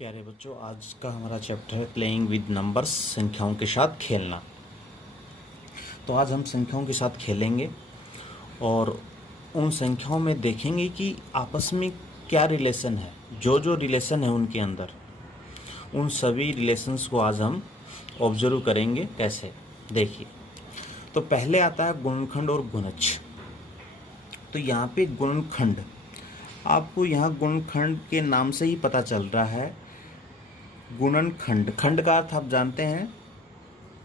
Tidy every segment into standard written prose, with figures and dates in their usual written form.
प्यारे बच्चों, आज का हमारा चैप्टर है प्लेइंग विद नंबर्स, संख्याओं के साथ खेलना। तो आज हम संख्याओं के साथ खेलेंगे और उन संख्याओं में देखेंगे कि आपस में क्या रिलेशन है। जो रिलेशन है उनके अंदर, उन सभी रिलेशंस को आज हम ऑब्जर्व करेंगे। कैसे, देखिए। तो पहले आता है गुणनखंड और गुणज। तो यहाँ पे गुणनखंड, आपको यहाँ गुणनखंड के नाम से ही पता चल रहा है। गुणनखंड, खंड का अर्थ आप जानते हैं,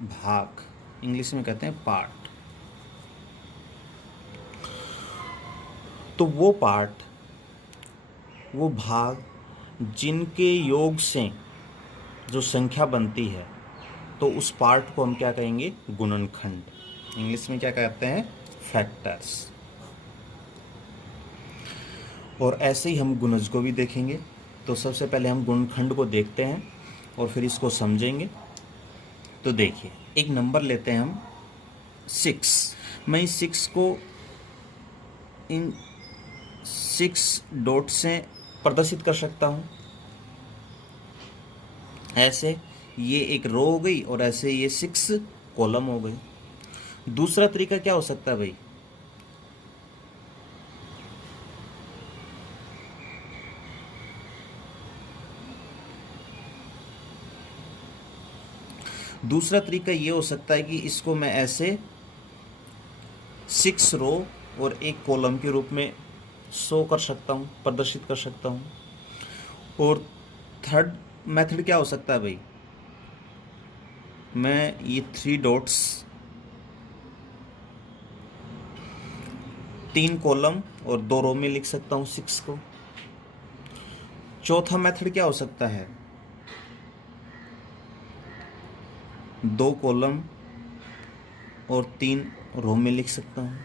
भाग, इंग्लिश में कहते हैं पार्ट। तो वो पार्ट, वो भाग जिनके योग से जो संख्या बनती है, तो उस पार्ट को हम क्या कहेंगे? गुणनखंड। इंग्लिश में क्या कहते हैं? फैक्टर्स। और ऐसे ही हम गुणज को भी देखेंगे। तो सबसे पहले हम गुणनखंड को देखते हैं और फिर इसको समझेंगे। तो देखिए, एक नंबर लेते हैं हम 6। मैं इस 6 को इन 6 डॉट से प्रदर्शित कर सकता हूँ। ऐसे ये एक रो हो गई और ऐसे ये 6 कॉलम हो गए। दूसरा तरीका क्या हो सकता है भाई? दूसरा तरीका ये हो सकता है कि इसको मैं ऐसे 6 रो और एक कॉलम के रूप में शो कर सकता हूँ, प्रदर्शित कर सकता हूँ। और थर्ड मेथड क्या हो सकता है भाई? मैं ये 3 डॉट्स, 3 कॉलम और 2 रो में लिख सकता हूँ 6 को। चौथा मेथड क्या हो सकता है? 2 कॉलम और 3 रो में लिख सकता हूँ।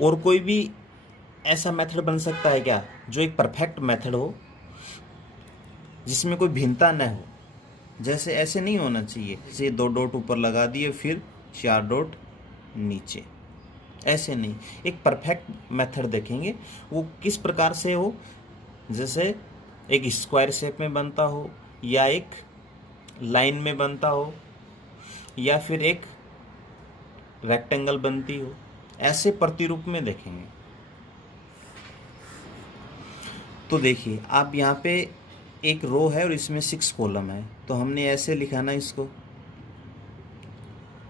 और कोई भी ऐसा मेथड बन सकता है क्या, जो एक परफेक्ट मेथड हो, जिसमें कोई भिन्नता न हो? जैसे ऐसे नहीं होना चाहिए, जैसे 2 डॉट ऊपर लगा दिए फिर 4 डॉट नीचे, ऐसे नहीं। एक परफेक्ट मेथड देखेंगे, वो किस प्रकार से हो। जैसे एक स्क्वायर शेप में बनता हो, या एक लाइन में बनता हो, या फिर एक रेक्टेंगल बनती हो, ऐसे प्रतिरूप में देखेंगे। तो देखिए, आप यहाँ पे एक रो है और इसमें 6 कॉलम है, तो हमने ऐसे लिखा ना इसको,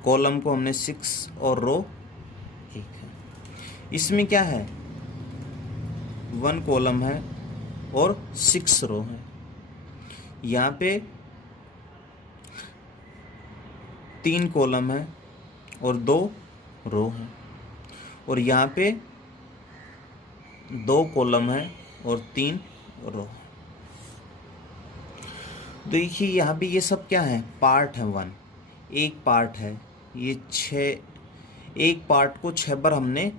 कॉलम को हमने 6 और रो 1 है। इसमें क्या है? 1 कॉलम है और 6 रो है। यहाँ पे 3 कॉलम है और 2 रो है। और यहाँ पे 2 कॉलम है और 3 रो। देखिए, यहाँ पे ये सब क्या है? पार्ट है। 1 एक पार्ट है। ये 6, एक पार्ट को 6 बार हमने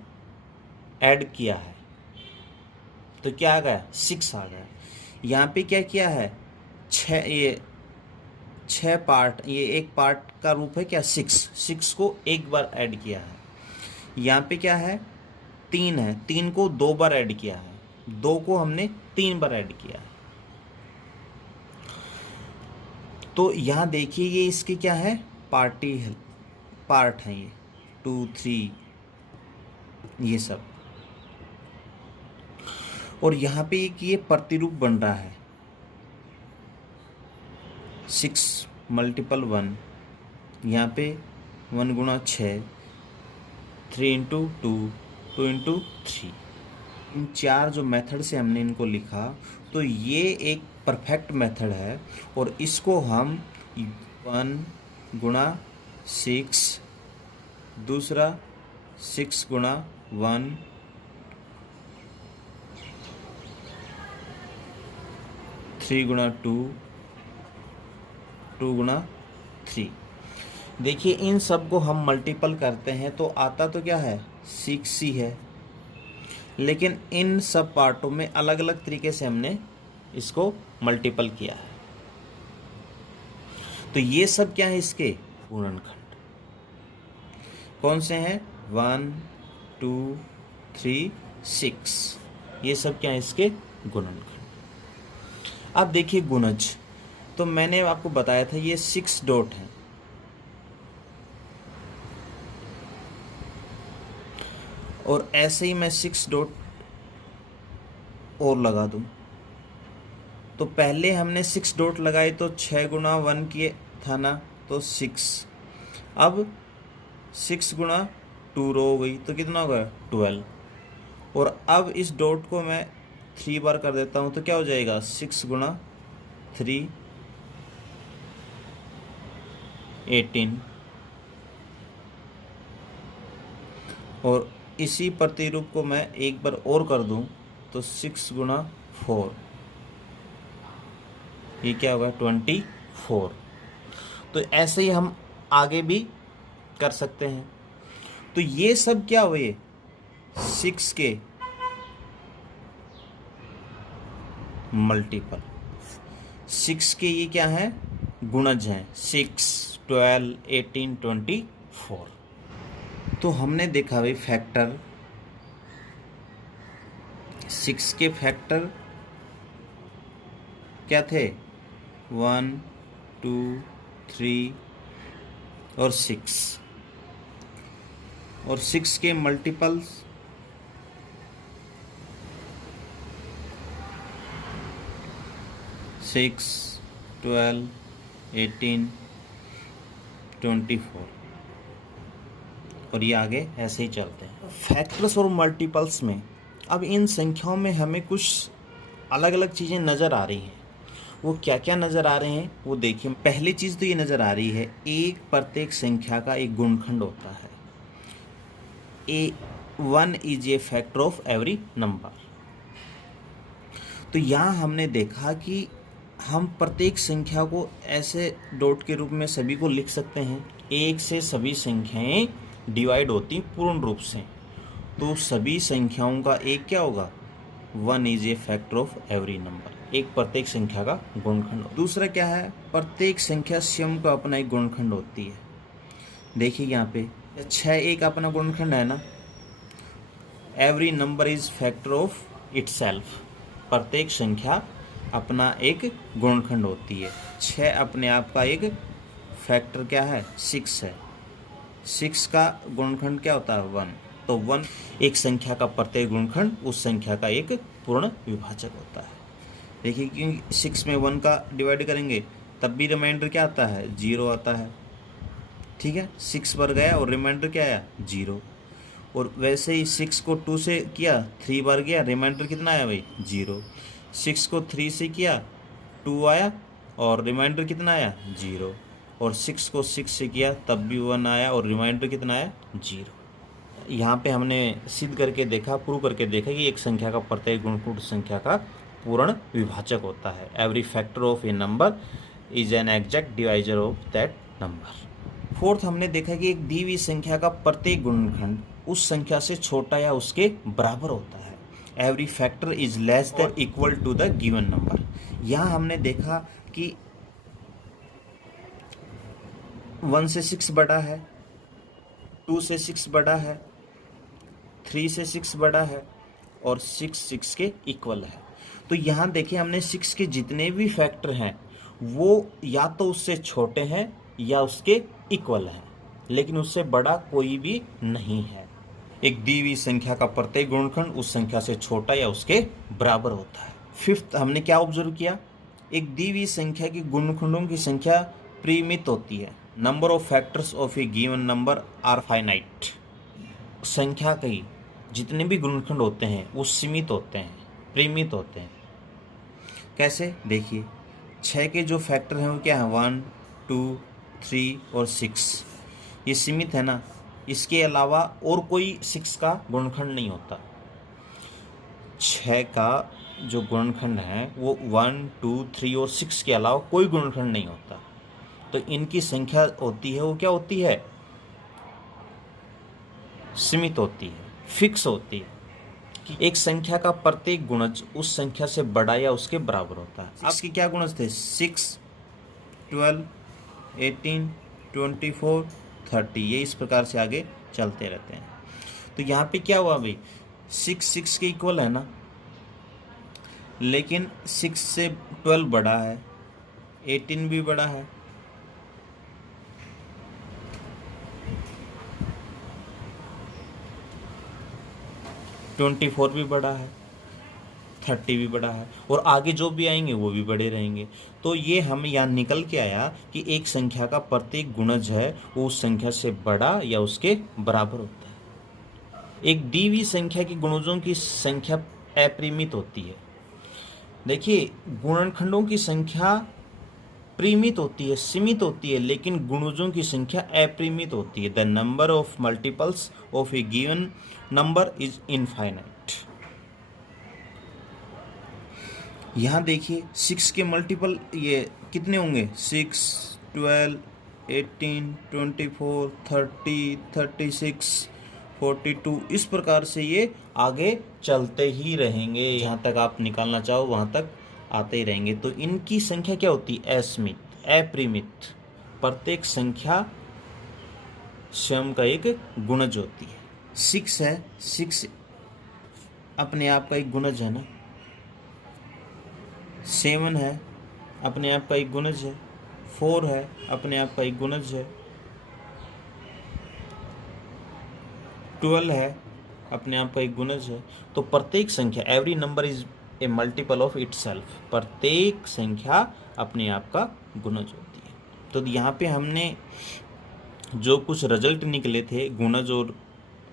ऐड किया है, तो क्या आ गया? 6 आ गया। यहाँ पे क्या किया है? 6 पार्ट, ये एक पार्ट का रूप है क्या? 6 को एक बार ऐड किया है। यहाँ पे क्या है? 3 है, 3 को 2 बार ऐड किया है, 2 को हमने 3 बार ऐड किया है। तो यहाँ देखिए, ये इसके क्या है? पार्ट है ये 2, 3, ये सब। और यहाँ पे एक ये प्रतिरूप बन रहा है 6 मल्टीपल 1। यहाँ पे 1 गुणा 6, 3 इंटू 2, 2 इंटू 3। इन 4 जो मेथड से हमने इनको लिखा, तो ये एक परफेक्ट मेथड है। और इसको हम 1 गुणा 6, दूसरा 6 गुणा 1, 3 गुणा 2, 2 गुणा 3। देखिए, इन सब को हम मल्टीपल करते हैं तो आता तो क्या है? 6 ही है। लेकिन इन सब पार्टों में अलग अलग तरीके से हमने इसको मल्टीपल किया है। तो ये सब क्या है? इसके गुणनखंड। कौन से हैं? 1, 2, 3, 6। ये सब क्या है? इसके गुणनखंड। अब देखिए गुणज, तो मैंने आपको बताया था ये 6 डॉट है, और ऐसे ही मैं 6 डॉट और लगा दूं, तो पहले हमने 6 डॉट लगाए तो 6 गुणा 1 किए था ना, तो 6। अब 6 गुणा 2 रो हो गई, तो कितना होगा 12। और अब इस डॉट को मैं 3 बार कर देता हूँ, तो क्या हो जाएगा 6 गुणा 3 18। और इसी प्रतिरूप को मैं एक बार और कर दूं, तो 6 गुणा 4, ये क्या होगा 24। तो ऐसे ही हम आगे भी कर सकते हैं। तो ये सब क्या हुए 6 के मल्टीपल, 6 के ये क्या है गुणज हैं, 6 12 18 24। तो हमने देखा भाई फैक्टर, 6 के फैक्टर क्या थे 1 2 3 और 6, और 6 के मल्टीपल्स 6 12 18 24, और ये आगे ऐसे ही चलते हैं। फैक्टर्स और मल्टीपल्स में अब इन संख्याओं में हमें कुछ अलग अलग चीज़ें नज़र आ रही हैं। वो क्या क्या नज़र आ रहे हैं वो देखिए। पहली चीज़ तो ये नज़र आ रही है, एक प्रत्येक संख्या का एक गुणनखंड होता है। A1 is a factor of every number. तो यहाँ हमने देखा कि हम प्रत्येक संख्या को ऐसे डॉट के रूप में सभी को लिख सकते हैं। एक से सभी संख्याएं डिवाइड होती पूर्ण रूप से, तो सभी संख्याओं का एक क्या होगा 1 is a factor of every number, एक प्रत्येक संख्या का गुणनखंड। दूसरा क्या है, प्रत्येक संख्या स्वयं का अपना एक गुणनखंड होती है। देखिए यहाँ पे 6 एक अपना गुणनखंड है ना, every number is factor of itself, प्रत्येक संख्या अपना एक गुणनखंड होती है। 6 अपने आप का एक फैक्टर क्या है 6 है, 6 का गुणनखंड क्या होता है 1, तो 1 एक संख्या का प्रत्येक गुणनखंड उस संख्या का एक पूर्ण विभाजक होता है। देखिए क्योंकि 6 में 1 का डिवाइड करेंगे तब भी रिमाइंडर क्या आता है 0 आता है, ठीक है। 6 बार गया और रिमाइंडर क्या आया 0, और वैसे ही 6 को 2 से किया 3 बार गया, रिमाइंडर कितना आया भाई 0। 6 को 3 से किया 2 आया और रिमाइंडर कितना आया 0, और 6 को 6 से किया तब भी 1 आया और रिमाइंडर कितना आया 0। यहाँ पे हमने सिद्ध करके देखा, प्रूव करके देखा कि एक संख्या का प्रत्येक गुणनखंड संख्या का पूर्ण विभाजक होता है। Every factor of A number is an exact divisor of that number. Fourth हमने देखा कि एक दी हुई संख्या का प्रत्येक गुणनखंड उस संख्या से छोटा या उसके बराबर होता है। Every factor is less than equal to the given number. यहाँ हमने देखा कि 1 से 6 बड़ा है, 2 से 6 बड़ा है, 3 से 6 बड़ा है, और 6 के इक्वल है। तो यहाँ देखिए हमने 6 के जितने भी फैक्टर हैं वो या तो उससे छोटे हैं या उसके इक्वल हैं, लेकिन उससे बड़ा कोई भी नहीं है। एक दी हुई संख्या का प्रत्येक गुणनखंड उस संख्या से छोटा या उसके बराबर होता है। फिफ्थ हमने क्या ऑब्जर्व किया, एक दी हुई संख्या की गुणनखंडों की संख्या परिमित होती है। Number of factors of a given number are finite. संख्या के जितने भी गुणनखंड होते हैं वो सीमित होते हैं, परिमित होते हैं। कैसे, देखिए 6 के जो फैक्टर हैं वो क्या है 1 2 3 और 6, ये सीमित है ना। इसके अलावा और कोई 6 का गुणनखंड नहीं होता। 6 का जो गुणनखंड है वो 1 2 3 और 6 के अलावा कोई गुणनखंड नहीं होता। तो इनकी संख्या होती है वो क्या होती है, सीमित होती है, फिक्स होती है कि एक संख्या का प्रत्येक गुणज उस संख्या से बड़ा या उसके बराबर होता है। आपके क्या गुणज थे 6 12 18 24 30, ये इस प्रकार से आगे चलते रहते हैं। तो यहाँ पे क्या हुआ भाई 6 6 के इक्वल है ना, लेकिन 6 से 12 बड़ा है, 18 भी बड़ा है, 24 भी बड़ा है, 30 भी बड़ा है, और आगे जो भी आएंगे वो भी बड़े रहेंगे। तो ये हम यहाँ निकल के आया कि एक संख्या का प्रत्येक गुणज है वो उस संख्या से बड़ा या उसके बराबर होता है। एक दी हुई संख्या की गुणजों की संख्या अपरिमित होती है। देखिए, गुणनखंडों की संख्या परिमित होती है, सीमित होती है, लेकिन गुणजों की संख्या अपरिमित होती है। The number of multiples of a given number is infinite. यहाँ देखिए 6 के मल्टीपल ये कितने होंगे? 6, 12, 18, 24, 30, 36, 42, इस प्रकार से ये आगे चलते ही रहेंगे। जहाँ तक आप निकालना चाहो वहाँ तक आते ही रहेंगे। तो इनकी संख्या क्या होती है? असीमित, अपरिमित। प्रत्येक संख्या स्वयं का एक गुणज होती है। 6 है, 6 अपने आप का एक गुणज है ना। 7 है, अपने आप का एक गुणज है। 4 है, अपने आप का एक गुणज है। 12 है, अपने आप का एक गुणज है। तो प्रत्येक संख्या, every number is a multiple of itself. प्रत्येक संख्या अपने आप का गुणज होती है। तो यहाँ पे हमने जो कुछ रिजल्ट निकले थे गुणज और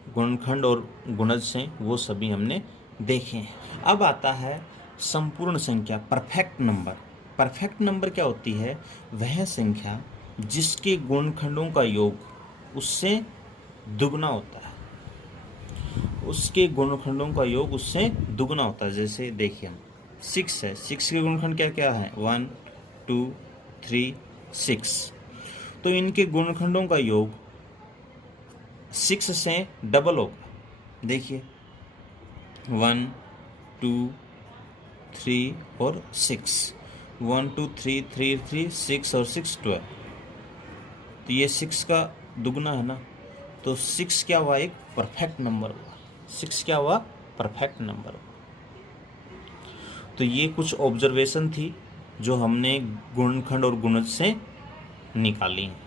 गुणनखंड और गुणज से, वो सभी हमने देखे हैं। अब आता है संपूर्ण संख्या, परफेक्ट नंबर। परफेक्ट नंबर क्या होती है? वह संख्या जिसके गुणनखंडों का योग उससे दुगना होता है। उसके गुणनखंडों का योग उससे दुगना होता है। जैसे देखिए हम 6 है, 6 के गुणनखंड क्या क्या है? 1, 2, 3, 6। तो इनके गुणनखंडों का योग 6 से डबल होगा। देखिए 1, 2, 3 और 6, 1, 2, 3, 3, 3, 6 और 6, 12। तो ये 6 का दुगना है ना। तो 6 क्या हुआ? एक परफेक्ट नंबर हुआ। 6 क्या हुआ? परफेक्ट नंबर हुआ। तो ये कुछ ऑब्जर्वेशन थी जो हमने गुणनखंड और गुणज से निकाली हैं।